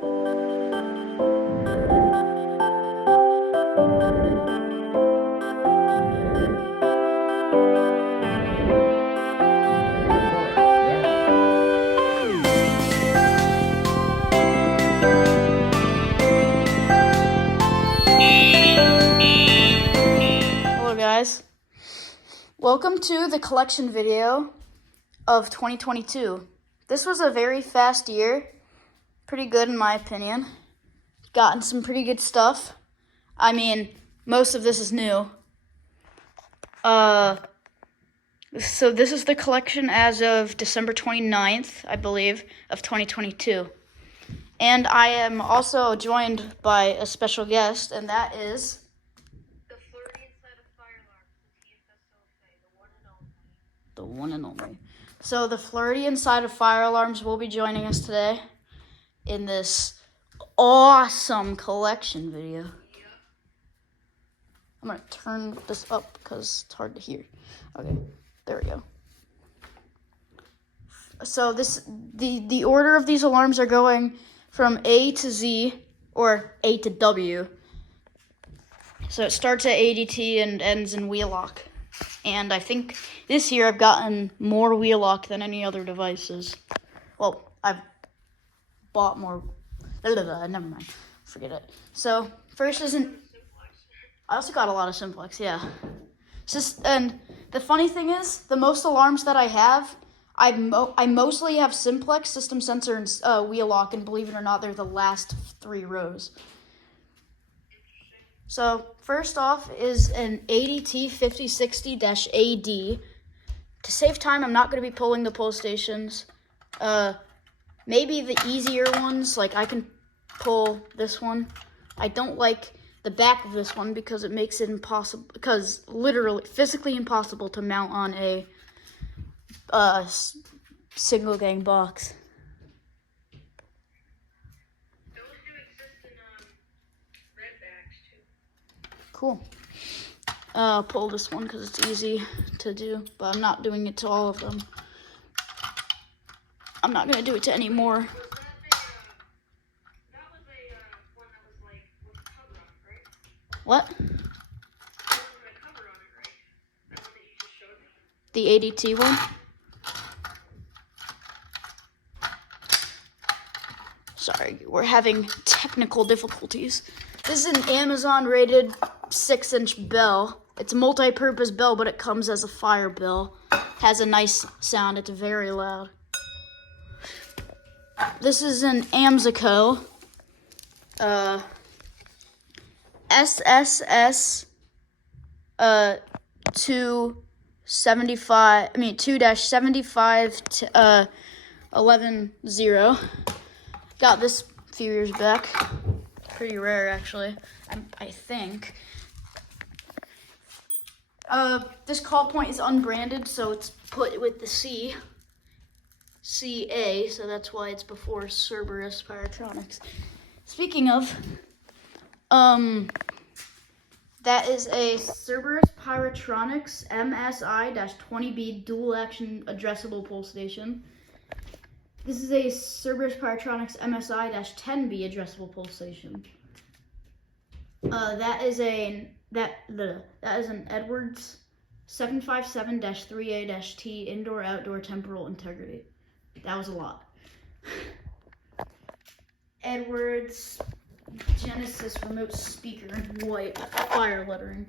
Hello guys, welcome to the collection video of 2022. This was a very fast year, pretty good in my opinion. Gotten some pretty good stuff. I mean, most of this is new. So this is the collection as of December 29th, I believe, of 2022. And I am also joined by a special guest, and that is the one and only. So the Floridian side of fire alarms will be joining us today in this awesome collection video. I'm gonna turn this up because it's hard to hear. Okay, there we go. So the order of these alarms are going from A to Z, or A to W. So it starts at ADT and ends in Wheelock. And I think this year I've gotten more Wheelock than any other devices. Well, I've bought more. Never mind. Forget it. So first I also got a lot of Simplex, yeah. And the funny thing is, the most alarms that I have, I mostly have Simplex, System Sensor, and Wheelock, and believe it or not, they're the last 3 rows. So first off is an ADT 5060-AD. To save time, I'm not going to be pulling the pull stations. Maybe the easier ones, like I can pull this one. I don't like the back of this one because it makes it impossible, because literally, physically impossible to mount on a single gang box. Cool. I'll pull this one because it's easy to do, but I'm not doing it to all of them. I'm not going to do it to any more. What? The ADT one? Sorry, we're having technical difficulties. This is an Amazon rated 6-inch bell. It's a multi-purpose bell, but it comes as a fire bell. Has a nice sound. It's very loud. This is an Amsico SSS 2-75-11-0. Got this a few years back. Pretty rare, actually. I think. This call point is unbranded, so it's put with the CA, so that's why it's before Cerberus Pyrotronics. Speaking of, that is a Cerberus Pyrotronics MSI-20B dual action addressable pull station. This is a Cerberus Pyrotronics MSI-10B addressable pull station. That is an Edwards 757-3A-T indoor-outdoor temporal integrity. That was a lot. Edwards Genesis remote speaker in white fire lettering.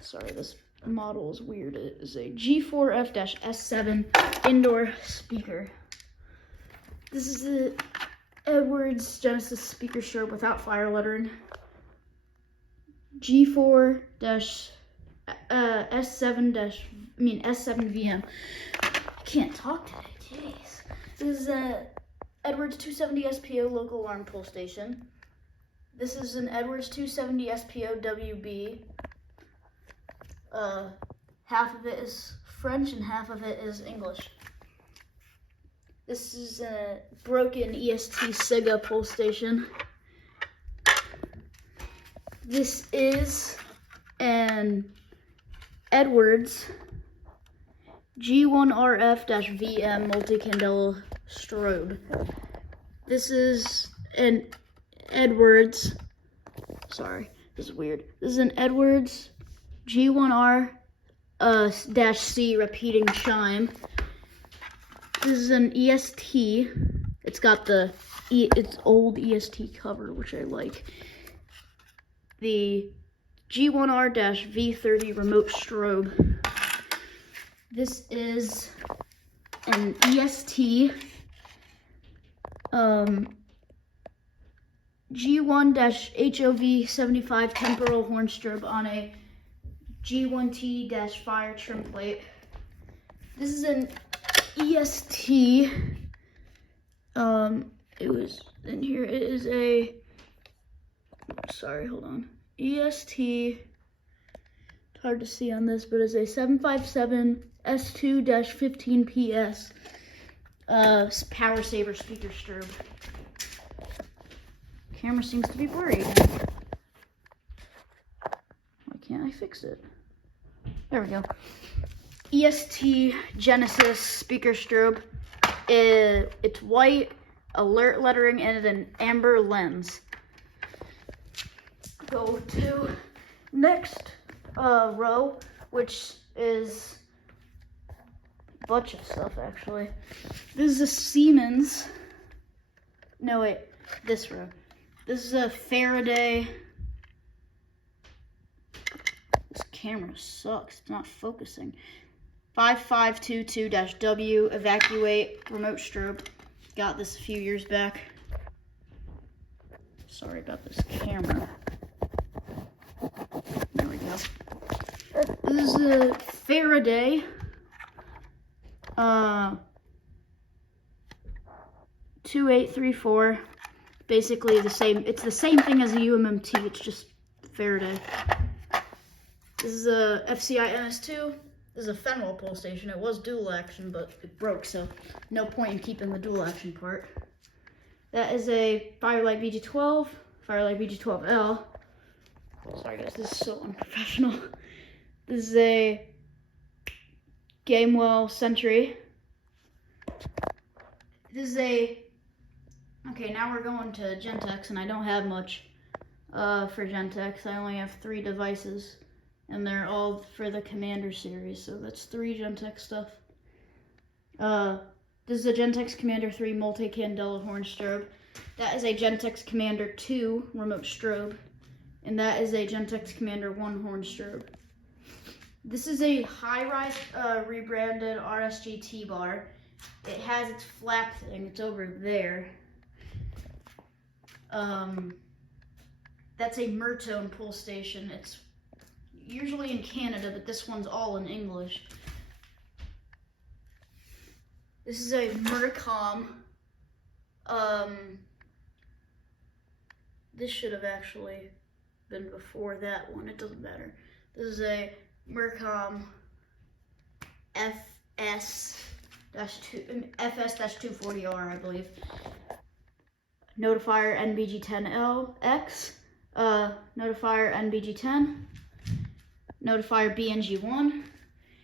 Sorry, this model is weird. It is a G4F-S7 indoor speaker. This is the Edwards Genesis speaker strobe without fire lettering. S7VM. I can't talk today, jeez. This is a Edwards 270 SPO local alarm pull station. This is an Edwards 270 SPO WB. Half of it is French and half of it is English. This is a broken EST Sega pull station. This is an Edwards G1RF-VM multi-candela strobe. This is an Edwards. Sorry, this is weird. This is an Edwards G1R -C repeating chime. This is an EST. It's got its old EST cover, which I like. The G1R-V30 remote strobe. This is an EST G1-HOV75 temporal horn strobe on a G1T-fire trim plate. This is an EST. It was in here. It is a. Sorry, hold on. EST. It's hard to see on this, but it's a 757 S2-15 PS power saver speaker strobe. Camera seems to be blurry. Why can't I fix it? There we go. EST Genesis speaker strobe. It's white, alert lettering, and an amber lens. Go to next row, which is a bunch of stuff actually. This is a Siemens. No wait, this row. This is a Faraday. This camera sucks. It's not focusing. 5522-W evacuate remote strobe. Got this a few years back. Sorry about this camera. There we go. This is a Faraday 2834. Basically the same. It's the same thing as a UMMT. It's just Faraday. This is a FCI NS2. This is a Fenwell pole station. It was dual action, but it broke, so no point in keeping the dual action part. That is a Firelight VG12, Firelight VG12L. Sorry guys, this is so unprofessional. This is a Gamewell Sentry. This is a, okay, now we're going to Gentex, and I don't have much for Gentex. I only have 3 devices. And they're all for the Commander series, so that's 3 Gentex stuff. This is a Gentex Commander 3 multi-candela horn strobe. That is a Gentex Commander 2 remote strobe. And that is a Gentex Commander 1 horn strobe. This is a high-rise rebranded RSG T-bar. It has its flap thing. It's over there. That's a Mertone pull station. It's usually in Canada, but this one's all in English. This is a Mercom. This should have actually been before that one. It doesn't matter. This is a Mercom FS-240R, I believe. Notifier NBG10LX. Notifier NBG10. Notifier BNG1.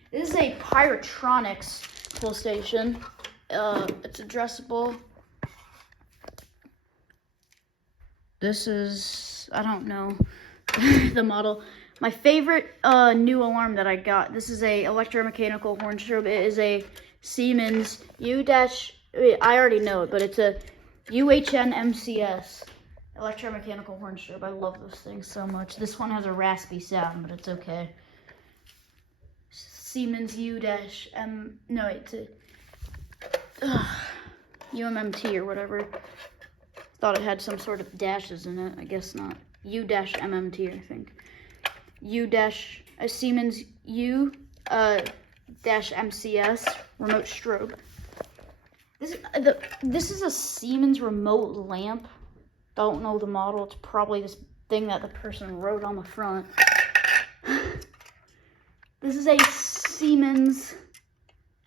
This is a Pyrotronics pull station. It's addressable. This is, I don't know the model. My favorite new alarm that I got. This is a electromechanical horn strobe. It is a Siemens I already know it, but it's a UHN MCS. Electromechanical horn strobe. I love those things so much. This one has a raspy sound, but it's okay. Siemens U-M. No, it's a UMMT or whatever. Thought it had some sort of dashes in it. I guess not. U-MMT, I think. Siemens U-MCS remote strobe. This is a Siemens remote lamp. Don't know the model. It's probably this thing that the person wrote on the front. This is a Siemens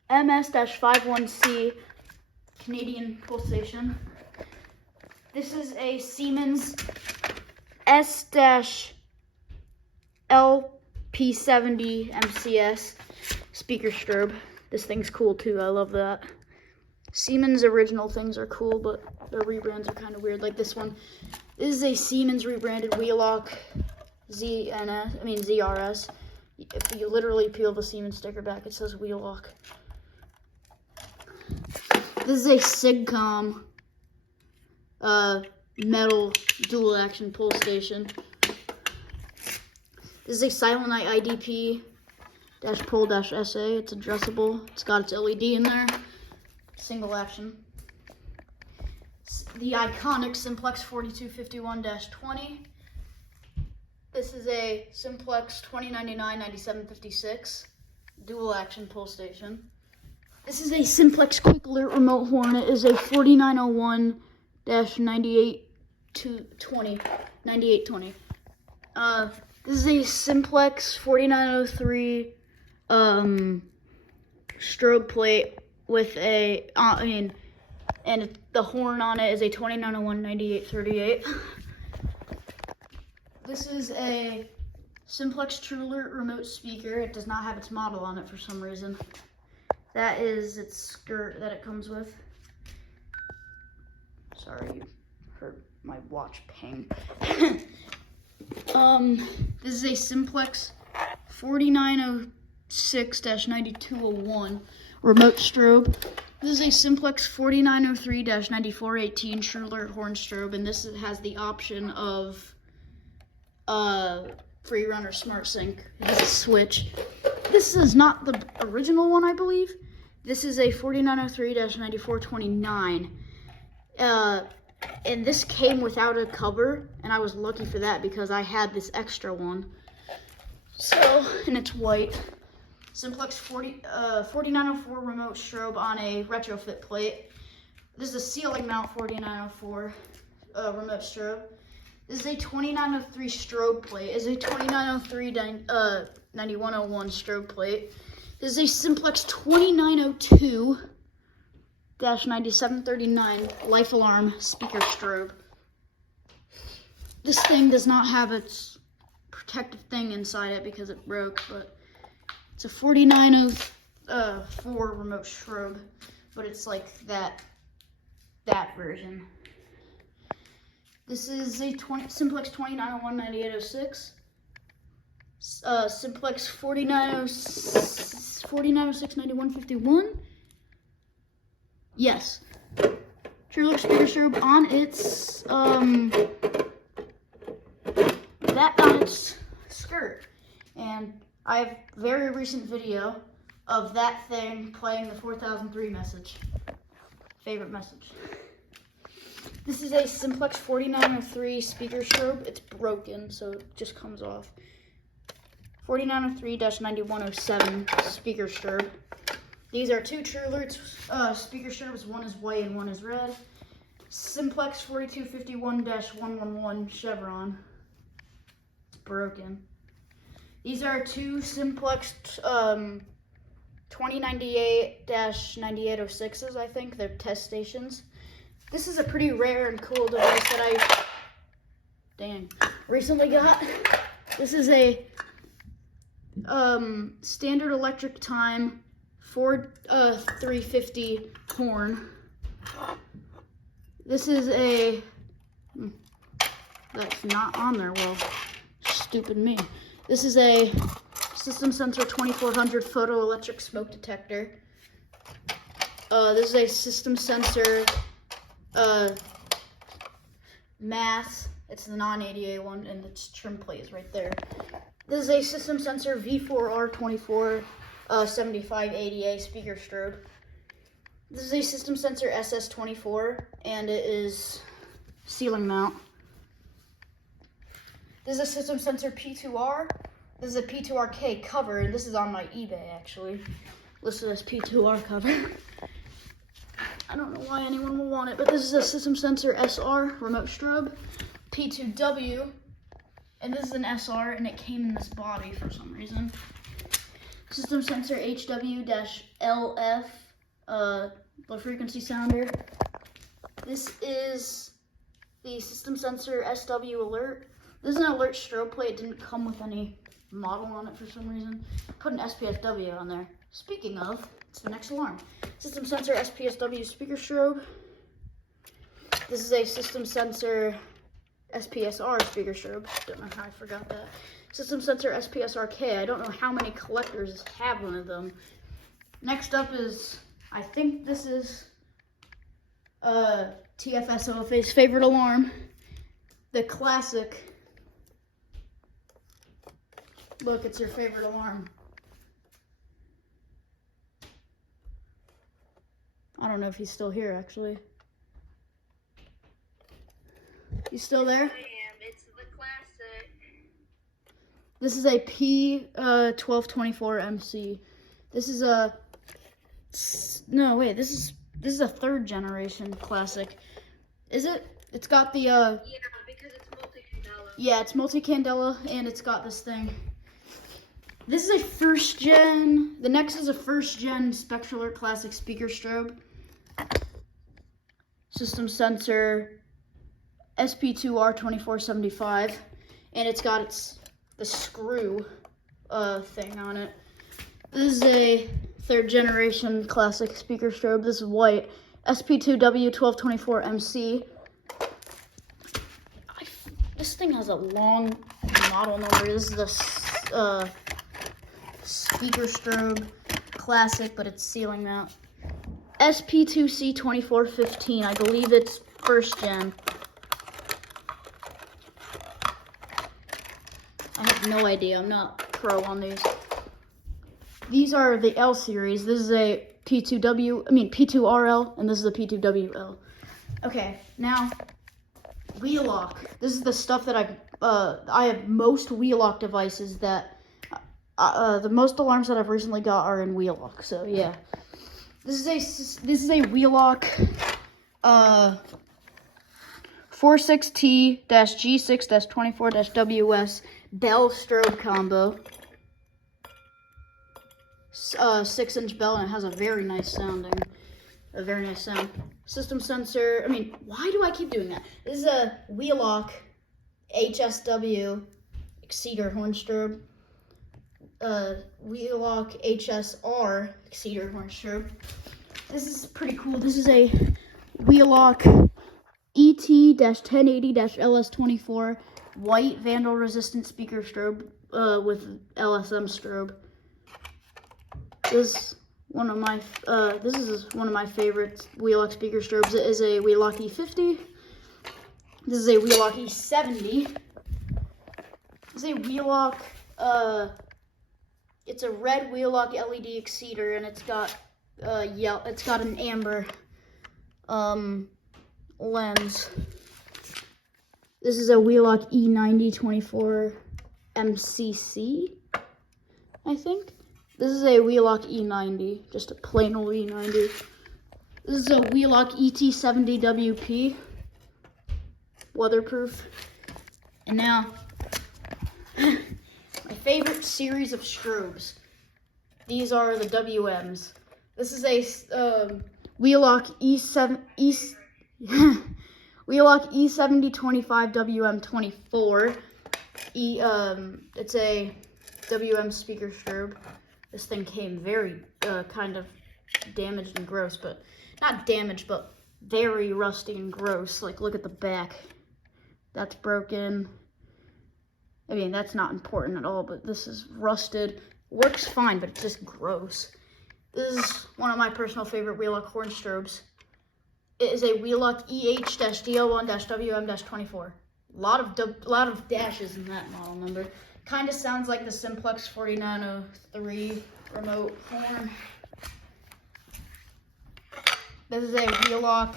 MS-51C Canadian pull station. This is a Siemens S-LP70 MCS speaker strobe. This thing's cool too. I love that. Siemens original things are cool, but the rebrands are kind of weird. Like this one. This is a Siemens rebranded Wheelock ZRS. If you literally peel the Siemens sticker back, it says Wheelock. This is a Sigcom metal dual action pull station. This is a Silent-Night IDP-Pull-SA. It's addressable. It's got its LED in there. Single action. The iconic Simplex 4251-20. This is a Simplex 2099-9756 dual action pull station. This is a Simplex Quick Alert remote horn. It is a 4901-9820. This is a Simplex 4903 strobe plate with a and the horn on it is a 2901-9838. This is a Simplex True Alert remote speaker. It does not have its model on it for some reason. That is its skirt that it comes with. Sorry, you heard my watch ping. This is a Simplex 4906-9201 remote strobe. This is a Simplex 4903-9418 True Alert horn strobe, and this has the option of Freerunner Smart Sync. It has a switch. This is not the original one, I believe. This is a 4903-9429. And this came without a cover, and I was lucky for that because I had this extra one. So, and it's white. Simplex 4904 remote strobe on a retrofit plate. This is a ceiling mount 4904 remote strobe. This is a 2903 strobe plate. This is a 2903-9101 strobe plate. This is a Simplex 2902-9739 life alarm speaker strobe. This thing does not have its protective thing inside it because it broke, but it's a 4904 remote strobe, but it's like that version. This is a Simplex 2901-9806, Simplex 4906-9151. Yes, True Alert speaker strobe on its its skirt, and I have a very recent video of that thing playing the 4003 message. Favorite message. This is a Simplex 4903 speaker strobe. It's broken, so it just comes off. 4903-9107 speaker strobe. These are two True Alert speaker strobes. One is white and one is red. Simplex 4251-111 chevron. It's broken. These are two Simplex 2098-9806s, I think. They're test stations. This is a pretty rare and cool device that I recently got. This is a standard electric time 350 horn. This is a that's not on there. Well, stupid me. This is a System Sensor 2400 photoelectric smoke detector. This is a System Sensor Mass. It's the non-ADA one, and its trim plate is right there. This is a System Sensor V4R24 75 ADA speaker strobe. This is a System Sensor SS24, and it is ceiling mount. This is a System Sensor P2R. This is a P2RK cover, and this is on my eBay, actually. Listed as P2R cover. I don't know why anyone will want it, but this is a System Sensor SR remote strobe. P2W, and this is an SR, and it came in this body for some reason. System Sensor HW-LF, low frequency sounder. This is the System Sensor SW Alert. This is an alert strobe plate. It didn't come with any model on it for some reason. Put an SPFW on there. Speaking of, It's the next alarm. System sensor SPSW speaker strobe. This is a system sensor SPSR speaker strobe. Don't know how I forgot that. System sensor SPSRK. I don't know how many collectors have one of them. Next up is, I think this is TFSOFA's favorite alarm, the classic. Look, it's your favorite alarm. I don't know if he's still here, actually. You still there? I am. It's the classic. This is a P1224MC. This is a no wait. This is a 3rd generation classic. Is it? It's got the Yeah, because it's multi-candela. yeah, it's multi-candela and it's got this thing. This is a 1st gen. The next is a 1st gen Spectral Alert Classic speaker strobe. System sensor SP2R2475, and it's got the screw thing on it. This is a 3rd generation classic speaker strobe. This is white. SP2W1224MC. This thing has a long model number. This is the speaker strobe classic, but it's ceiling mount. SP2C2415. I believe it's 1st gen. I have no idea. I'm not pro on these. These are the L series. This is a P2RL, and this is a P2WL. Okay, now Wheelock. This is the stuff that I have most Wheelock devices that the most alarms that I've recently got are in Wheelock. So yeah, this is a Wheelock 46T-G6-24-WS Bell strobe combo. 6-inch bell, and it has a very nice sound. System sensor. Why do I keep doing that? This is a Wheelock HSW Exceeder horn strobe. Wheelock HSR Exceeder horn strobe. This is pretty cool. This is a Wheelock ET-1080-LS24 white vandal resistant speaker strobe with LSM strobe. This is one of my favorite Wheelock speaker strobes. It is a Wheelock E50. This is a Wheelock E70. This is a Wheelock it's a red Wheelock LED Exceeder, and it's got it's got an amber lens. This is a Wheelock E90-24 MCC, I think. This is a Wheelock E90, just a plain old E90. This is a Wheelock ET70WP, weatherproof. And now, my favorite series of strobes. These are the WMs. This is a Wheelock Wheelock E7025 WM24. It's a WM speaker strobe. This thing came very kind of damaged and gross, but not damaged, but very rusty and gross. Like, look at the back. That's broken. That's not important at all, but this is rusted. Works fine, but it's just gross. This is one of my personal favorite Wheelock horn strobes. It is a Wheelock EH-DL1-WM-24. Lot of dashes in that model number. Kind of sounds like the Simplex 4903 remote horn. This is a Wheelock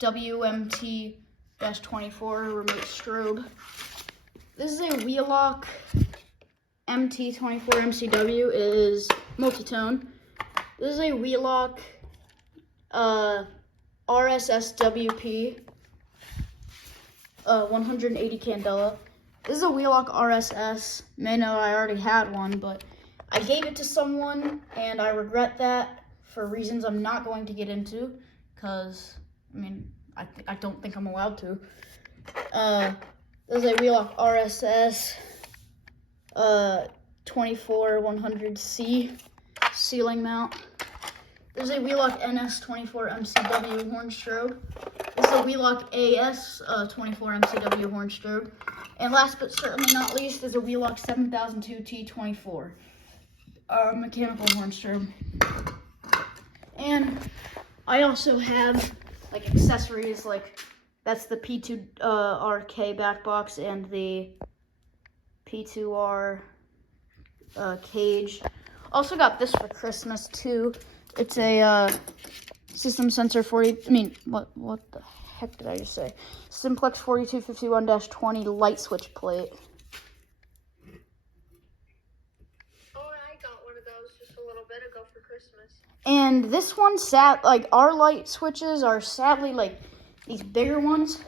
WMT-24 remote strobe. This is a Wheelock MT-24 MCW. It is multi-tone. This is a Wheelock RSSWP 180 candela. This is a Wheelock RSS. May know I already had one, but I gave it to someone, and I regret that for reasons I'm not going to get into, because, I don't think I'm allowed to. This is a Wheelock RSS 24100C ceiling mount. There's a Wheelock NS24 MCW horn strobe. This is a Wheelock AS 24 MCW horn strobe. And last but certainly not least is a Wheelock 7002 T24 mechanical horn strobe. And I also have like accessories, like that's the P2RK back box and the P2R cage. Also got this for Christmas too. It's a System Sensor 40. I mean, what the heck did I just say? Simplex 4251-20 light switch plate. Oh, I got one of those just a little bit ago for Christmas. And this one like our light switches are sadly like these bigger ones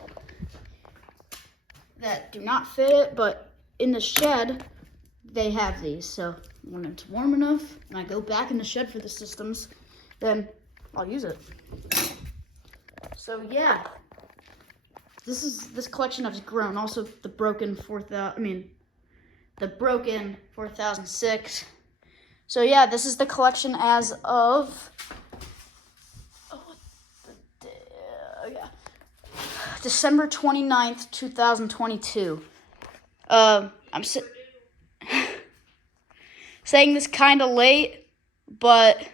that do not fit it, but in the shed they have these. So when it's warm enough and I go back in the shed for the systems, then I'll use it. So yeah, this collection has grown. Also the broken 4006. So yeah, this is the collection as of December 29th, 2022. I'm saying this kind of late, but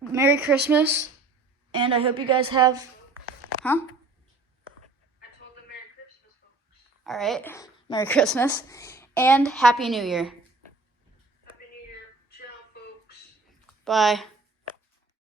Merry Christmas, and I hope you guys have, I told them Merry Christmas, folks. All right, Merry Christmas, and Happy New Year. Happy New Year. Ciao, folks. Bye.